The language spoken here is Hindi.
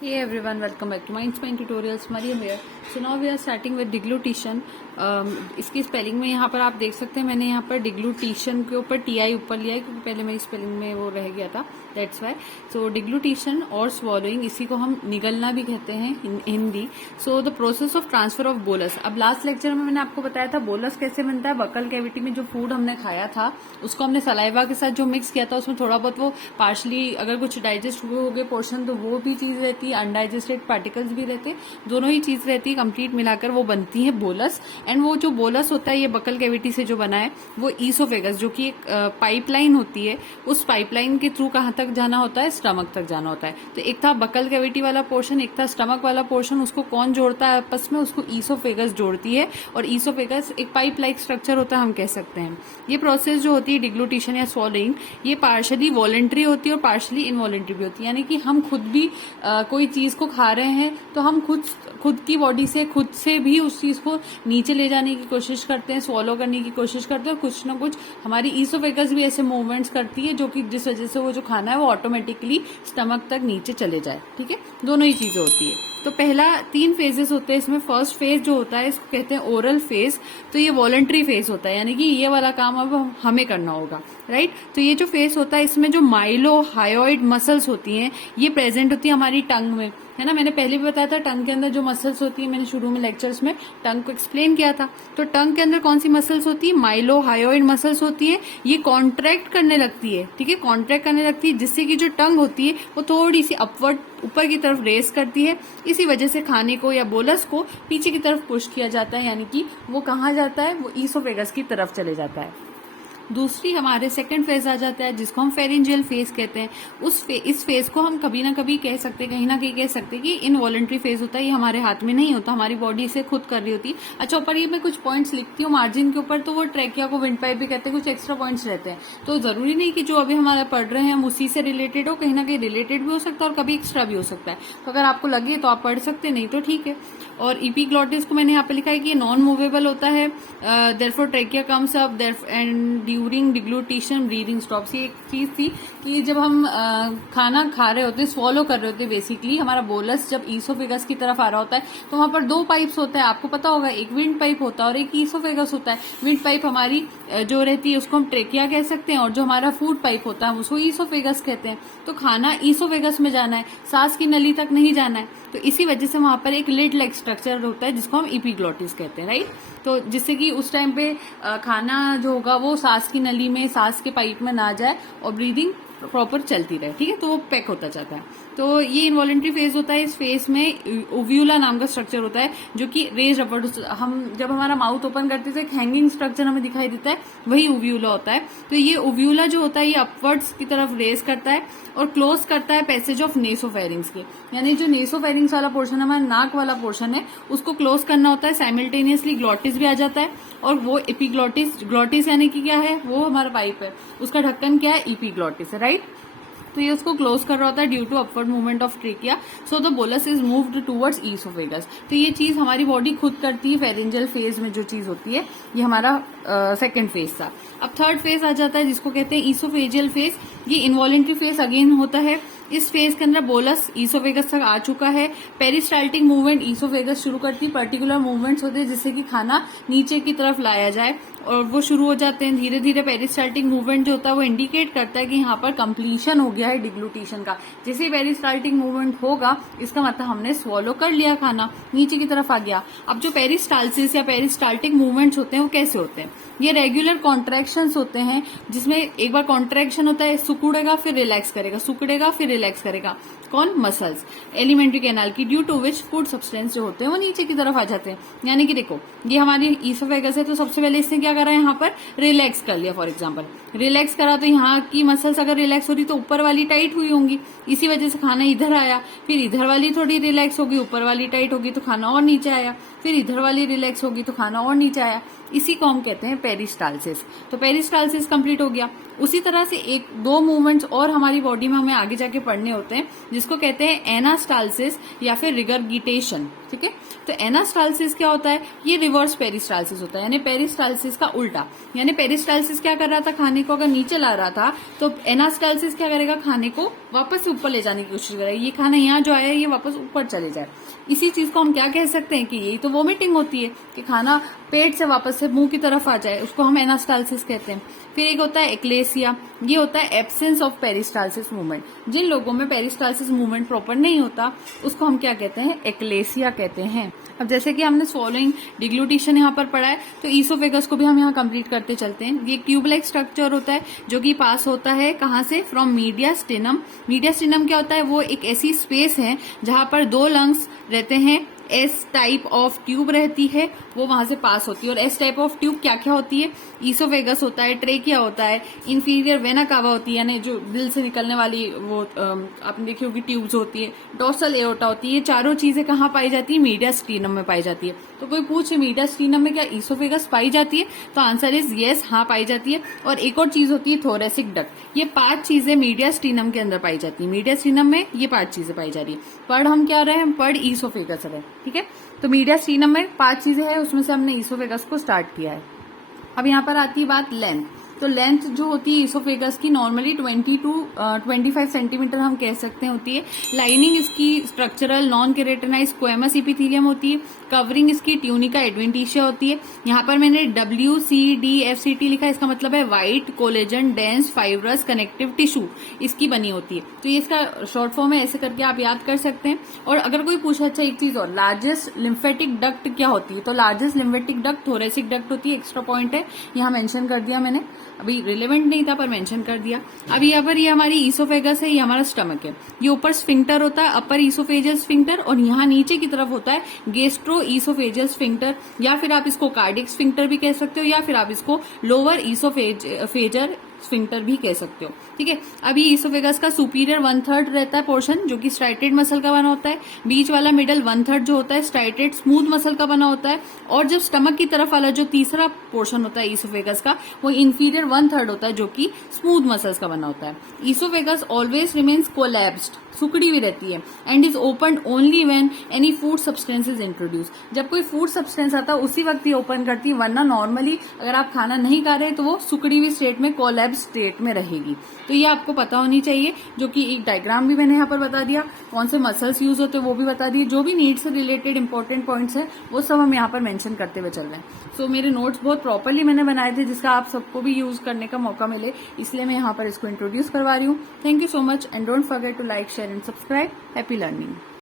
Hey everyone, welcome back to Mindspine Tutorials. Mariam here. So now we are starting with deglutition. इसकी स्पेलिंग में यहाँ पर आप देख सकते हैं, मैंने यहाँ पर डिग्लूटिशन के ऊपर टीआई ऊपर लिया है क्योंकि पहले मेरी स्पेलिंग में वो रह गया था, दैट्स वाई. सो डिग्लूटिशन और स्वॉलोइंग, इसी को हम निगलना भी कहते हैं Hindi. So the process of transfer of bolus. अब लास्ट लेक्चर में मैंने आपको बताया था बोलस कैसे बनता है. बकल कैविटी में जो फूड हमने खाया था उसको हमने सलाइवा के साथ जो मिक्स किया था उसमें थोड़ा बहुत वो पार्शली अगर कुछ डाइजेस्ट हुए हो गए पोर्शन तो वो भी चीज रहती है, अनडाइजेस्टेड पार्टिकल्स भी रहते हैं, दोनों ही चीज रहती है, कंप्लीट मिलाकर वो बनती है बोलस. एंड वो जो बोलस होता है ये बकल कैविटी से जो बना है वो ईसोफेगस, जो कि एक पाइपलाइन होती है, उस पाइपलाइन के थ्रू कहाँ तक जाना होता है, स्टमक तक जाना होता है. तो एक था बकल कैविटी वाला पोर्शन, एक था स्टमक वाला पोर्शन. उसको कौन जोड़ता है आपस में, उसको ईसोफेगस जोड़ती है. और ईसोफेगस एक पाइप लाइक स्ट्रक्चर होता है, हम कह सकते हैं. ये प्रोसेस जो होती है डिग्लूटिशन या स्वॉलोइंग, ये पार्शली वॉलेंट्री होती है और पार्शली इनवॉलेंट्री भी होती है. यानी कि हम खुद भी कोई चीज को खा रहे हैं तो हम खुद की बॉडी से खुद से भी उस चीज को नीचे ले जाने की कोशिश करते हैं, स्वॉलो करने की कोशिश करते हैं. कुछ ना कुछ हमारी ईसोफेगस भी ऐसे मूवमेंट्स करती है जो कि जिस वजह से वो जो खाना है वो ऑटोमेटिकली स्टमक तक नीचे चले जाए. ठीक है, दोनों ही चीजें होती है. तो पहला 3 फेजेस होते हैं इसमें. फर्स्ट फेज जो होता है इसको कहते हैं ओरल फेज. तो ये वॉलंटरी फेज होता है, यानी कि ये वाला काम अब हमें करना होगा, राइट. तो ये जो फेज होता है इसमें जो माइलो हायोइड मसल्स होती हैं ये प्रेजेंट होती है हमारी टंग में, है ना. मैंने पहले भी बताया था टंग के अंदर जो मसल्स होती है, मैंने शुरू में लेक्चर्स में टंग को एक्सप्लेन किया था. तो टंग के अंदर कौन सी मसल्स होती है, माइलो हायोइड मसल्स होती है. ये कॉन्ट्रैक्ट करने लगती है, ठीक है, कॉन्ट्रैक्ट करने लगती है जिससे कि जो टंग होती है वो थोड़ी सी अपवर्ड ऊपर की तरफ रेस करती है. इसी वजह से खाने को या बोलस को पीछे की तरफ पुश किया जाता है, यानी कि वो कहाँ जाता है, वो ईसोफेगस की तरफ चले जाता है. दूसरी हमारे सेकंड फेज आ जाता है जिसको हम फेरेंजियल फेज कहते हैं. इस फेज को हम कभी ना कभी कह सकते हैं, कहीं ना कहीं कह सकते हैं कि इनवॉलंटरी फेज होता है. ये हमारे हाथ में नहीं होता, हमारी बॉडी इसे खुद कर रही होती है. अच्छा, ऊपर ये मैं कुछ पॉइंट्स लिखती हूँ मार्जिन के ऊपर, तो वो ट्रैकिया को विंड पाइप भी कहते हैं, कुछ एक्स्ट्रा पॉइंट्स रहते हैं. तो जरूरी नहीं कि जो अभी हमारा पढ़ रहे हैं हम उसी से रिलेटेड हो, कहीं ना कहीं रिलेटेड भी हो सकता है और कभी एक्स्ट्रा भी हो सकता है. तो अगर आपको लगे तो आप पढ़ सकते, नहीं तो ठीक है. और इपीग्लॉटिस को मैंने यहाँ पे लिखा है कि ये नॉन मूवेबल होता है. Therefore trachea comes up and during deglutition breathing stops. ये एक चीज थी कि जब हम खाना खा रहे होते, स्वॉलो कर रहे होते, बेसिकली हमारा बोलस जब ईसोफेगस की तरफ आ रहा होता है तो वहां पर 2 पाइप्स होता है, आपको पता होगा, एक विंड पाइप होता है और एक ईसोफेगस होता है. विंड पाइप हमारी जो रहती है उसको हम ट्रेकिया कह सकते हैं और जो हमारा फूड पाइप होता है उसको ईसोफेगस कहते हैं. तो खाना ईसोफेगस में जाना है, सांस की नली तक नहीं जाना है. तो इसी वजह से वहां पर एक लिड लाइक स्ट्रक्चर होता है जिसको हम इपीग्लॉटिस कहते हैं, राइट. तो जिससे कि उस टाइम पे खाना जो होगा वो सांस की नली में, सांस के पाइप में ना जाए और ब्रीदिंग प्रॉपर चलती रहे, ठीक है. तो वो पैक होता जाता है. तो ये इनवॉलेंट्री फेज होता है. इस फेज में ओव्यूला नाम का स्ट्रक्चर होता है जो कि रेज अपवर्ड, हम जब हमारा माउथ ओपन करते थे एक हैंगिंग स्ट्रक्चर हमें दिखाई देता है, वही ओव्यूला होता है. तो ये ओव्यूला जो होता है ये अपवर्ड्स की तरफ रेज करता है और क्लोज करता है पैसेज ऑफ नेसोफेरिंग्स के. यानी जो नेसोफेरिंग्स वाला पोर्शन हमारा नाक वाला पोर्शन है उसको क्लोज करना होता है. साइमल्टेनियसली ग्लॉटिस भी आ जाता है और वो एपीग्लॉटिस, ग्लॉटिस यानी कि क्या है, वो हमारा पाइप है, उसका ढक्कन क्या है, एपीग्लॉटिस है, राइट. तो ये उसको क्लोज कर रहा होता है due to upward movement of trachea. So the bolus is moved towards oesophagus. तो ये चीज हमारी बॉडी खुद करती है. फेरेंजियल फेज में जो चीज होती है ये हमारा सेकंड फेज था. अब थर्ड फेज आ जाता है जिसको कहते हैं ईसोफेजियल फेज. ये इनवॉलेंट्री फेज अगेन होता है. इस फेज के अंदर बोलस ईसोफेगस तक आ चुका है. पेरिस्टाल्टिक मूवमेंट ईसोफेगस शुरू करती है. पर्टिकुलर मूवमेंट्स होते हैं जिससे कि खाना नीचे की तरफ लाया जाए और वो शुरू हो जाते हैं धीरे धीरे. पेरिस्टाल्टिक मूवमेंट जो होता है वो इंडिकेट करता है कि यहाँ पर कंप्लीशन हो गया है डिग्लूटिशन का. जैसे पेरिस्टाल्टिक मूवमेंट होगा इसका मतलब हमने स्वॉलो कर लिया, खाना नीचे की तरफ आ गया. अब जो पेरिस्टाल्सिस या पेरिस्टाल्टिक मूवमेंट्स होते हैं वो कैसे होते हैं, ये रेगुलर कॉन्ट्रैक्शंस होते हैं जिसमें एक बार कॉन्ट्रैक्शन होता है, सुकुड़ेगा फिर रिलैक्स करेगा, सुकुड़ेगा फिर रिलैक्स करेगा. कौन, मसल्स एलिमेंट्री कैनाल की, due to which food substance जो होते हैं वो नीचे की तरफ आ जाते हैं. यानी कि देखो ये हमारी ईसोफेगस है तो सबसे पहले इसने क्या करा, यहाँ पर रिलैक्स कर लिया. फॉर एग्जाम्पल रिलैक्स करा तो यहाँ की मसल्स अगर रिलैक्स हो रही तो ऊपर वाली टाइट हुई होंगी, इसी वजह से खाना इधर आया. फिर इधर वाली थोड़ी रिलैक्स होगी, ऊपर वाली टाइट होगी तो खाना और नीचे आया. फिर इधर वाली रिलैक्स होगी तो खाना और नीचे आया. इसी को हम कहते हैं पेरिस्टालसिस। तो पेरिस्टालसिस कंप्लीट हो गया। उसी तरह से एक दो मूवमेंट्स और हमारी बॉडी में हमें आगे जाके पढ़ने होते हैं, जिसको कहते हैं एनास्टालसिस या फिर रिगरगिटेशन। ठीक है, तो एनास्टालसिस क्या होता है? ये रिवर्स पेरिस्टालसिस होता है, यानी पेरिस्टालसिस का उल्टा। यानी पेरिस्टालसिस क्या कर रहा था? खाने को अगर नीचे ला रहा था, तो एनास्टालसिस क्या करेगा? खाने को वापस से ऊपर ले जाने की कोशिश करेगा। ये खाना यहाँ जो आया है ये वापस ऊपर चले जाए। इसी चीज को हम क्या कह सकते हैं कि यही तो वोमिटिंग होती है, कि खाना पेट से वापस से मुंह की तरफ आ जाए, उसको हम एनास्टालसिस कहते हैं। फिर एक होता है एक्लेसिया, ये होता है एब्सेंस ऑफ पेरिस्टालसिस मूवमेंट। जिन लोगों में पेरिस्टालसिस मूवमेंट प्रॉपर नहीं होता उसको हम क्या कहते हैं? एक्लेसिया कहते हैं। अब जैसे कि हमने स्वॉलोइंग डिग्लूटिशन यहाँ पर पढ़ा है, तो ईसोफेगस को भी हम यहाँ कंप्लीट करते चलते हैं। ये ट्यूब लाइक स्ट्रक्चर होता है जो कि पास होता है कहाँ से? From mediastinum. मीडियास्टिनम क्या होता है? वो एक ऐसी स्पेस है जहां पर दो लंग्स रहते हैं, एस टाइप ऑफ ट्यूब रहती है, वो वहां से पास होती है। और एस टाइप ऑफ ट्यूब क्या क्या होती है? ईसोफेगस होता है, ट्रेकिया होता है, इंफीरियर वेना कावा होती है, यानी जो दिल से निकलने वाली वो आपने देखी होगी ट्यूब्स होती है, डोर्सल एओर्टा होती है। ये चारों चीजें कहाँ पाई जाती है? मीडियास्टिनम में पाई जाती है। तो कोई पूछे मीडियास्टिनम में क्या ईसोफेगस पाई जाती है? तो आंसर इज यस, हाँ पाई जाती है। और एक और चीज होती है थोरेसिक डक्ट। ये 5 चीजें मीडियास्टिनम के अंदर पाई जाती है। मीडियास्टिनम में ये 5 चीजें पाई जा रही है। पढ़ हम क्या रहे हैं? हम पढ़ ईसोफेगस रहे। ठीक है, तो मीडियास्टिनम में 5 चीजें हैं, उसमें से हमने ईसोफेगस को स्टार्ट किया है। अब यहाँ पर आती है बात लेंथ। तो लेंथ जो होती है ईसोफेगस की नॉर्मली 20 टू 25 सेंटीमीटर हम कह सकते हैं होती है। लाइनिंग इसकी स्ट्रक्चरल नॉन केरेटिनाइज स्क्वेमस इपिथेलियम होती है। कवरिंग इसकी ट्यूनिका एडवेंटिशिया होती है। यहाँ पर मैंने WCDFCT लिखा है, इसका मतलब है white collagen dense fibrous connective tissue इसकी बनी होती है। तो ये इसका शॉर्ट फॉर्म है, ऐसे करके आप याद कर सकते हैं। और अगर कोई पूछे अच्छा एक चीज और, लार्जेस्ट लिम्फेटिक डक्ट क्या होती है? तो largest lymphatic duct thoracic duct होती है। एक्स्ट्रा पॉइंट है, यहाँ मेंशन कर दिया मैंने, अभी रिलेवेंट नहीं था पर मेंशन कर दिया। अब यहाँ पर ये हमारी ईसोफेगस है, ये हमारा स्टमक है। ये ऊपर स्फिंक्टर होता है, अपर ईसोफेजियल स्फिंक्टर, और यहाँ नीचे की तरफ होता है गेस्ट्रो ईसोफेजियल स्फिंक्टर, या फिर आप इसको कार्डिक स्फिंक्टर भी कह सकते हो, या फिर आप इसको लोअर ईसोफेजर स्फिंक्टर भी कह सकते हो। ठीक है, अभी ईसोफेगस का सुपीरियर 1/3 रहता है पोर्शन जो कि स्ट्राइटेड मसल का बना होता है। बीच वाला मिडल 1/3 जो होता है स्ट्राइटेड स्मूथ मसल का बना होता है। और जब स्टमक की तरफ वाला जो तीसरा पोर्शन होता है ईसोफेगस का, वो इंफीरियर 1/3 होता है जो कि स्मूथ मसल्स का बना होता है। ईसोफेगस ऑलवेज रिमेन्स कोलैप्स्ड, सुकड़ी हुई रहती है, and is open only when any food substance is introduce. जब कोई फूड सब्सटेंस आता है उसी वक्त ये ओपन करती है, वरना नॉर्मली अगर आप खाना नहीं खा रहे तो वो सुकड़ी हुई स्टेट में, कोलैप्स स्टेट में रहेगी। तो ये आपको पता होनी चाहिए, जो कि एक डायग्राम भी मैंने यहाँ पर बता दिया, कौन से मसल्स यूज होते हैं वो भी बता दिए, जो भी नीड से रिलेटेड इंपॉर्टेंट पॉइंट्स है वो सब हम यहाँ पर मेंशन करते हुए चल रहे हैं। सो मेरे नोट्स बहुत प्रॉपरली मैंने बनाए थे, जिसका आप सबको भी यूज करने का मौका मिले, इसलिए मैं यहाँ पर इसको इंट्रोड्यूस करवा रही हूँ। Thank you so much and don't forget to like, share and subscribe. Happy learning.